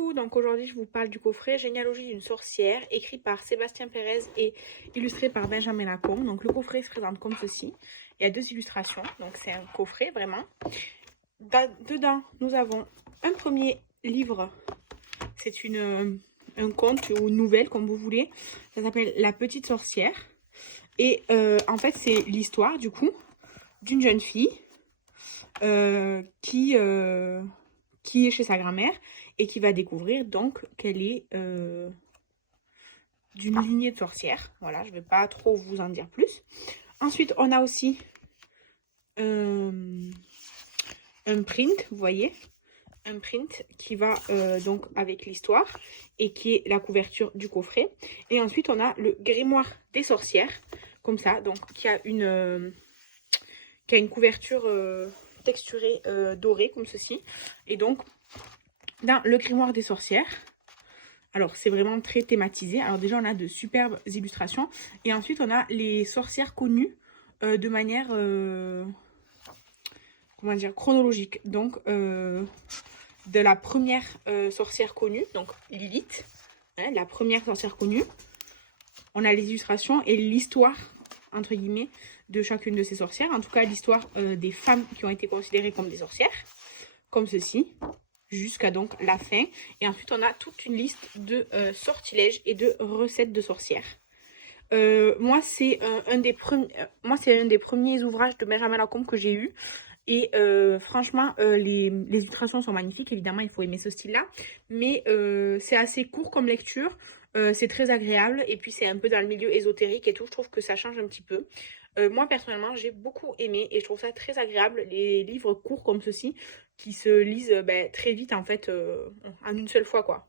Coucou, donc aujourd'hui je vous parle du coffret Généalogie d'une sorcière, écrit par Sébastien Pérez et illustré par Benjamin Lacombe. Donc le coffret se présente comme ceci. Il y a 2 illustrations, donc c'est un coffret vraiment. Dedans, nous avons un premier livre. C'est un conte ou une nouvelle, comme vous voulez. Ça s'appelle La Petite Sorcière. Et en fait, c'est l'histoire, du coup, d'une jeune fille qui est chez sa grand-mère et qui va découvrir donc qu'elle est d'une lignée de sorcières. Voilà, je ne vais pas trop vous en dire plus. Ensuite, on a aussi un print, vous voyez, un print qui va donc avec l'histoire et qui est la couverture du coffret. Et ensuite, on a le grimoire des sorcières, comme ça, donc qui a une couverture texturée dorée, comme ceci. Et donc, dans le grimoire des sorcières, alors c'est vraiment très thématisé. Alors déjà, on a de superbes illustrations. Et ensuite, on a les sorcières connues de manière, comment dire, chronologique. Donc, de la première sorcière connue, donc Lilith, hein, la première sorcière connue. On a les illustrations et l'histoire, entre guillemets, de chacune de ces sorcières. En tout cas, l'histoire des femmes qui ont été considérées comme des sorcières, comme ceci, jusqu'à donc la fin. Et ensuite, on a toute une liste de sortilèges et de recettes de sorcières. Moi, c'est un des premiers ouvrages de Benjamin Lacombe que j'ai eu. Et franchement, les illustrations sont magnifiques. Évidemment, il faut aimer ce style-là. Mais c'est assez court comme lecture. C'est très agréable. Et puis, c'est un peu dans le milieu ésotérique et tout. Je trouve que ça change un petit peu. Moi, personnellement, j'ai beaucoup aimé. Et je trouve ça très agréable. Les livres courts comme ceci, qui se lisent très vite, en fait, en une seule fois, quoi.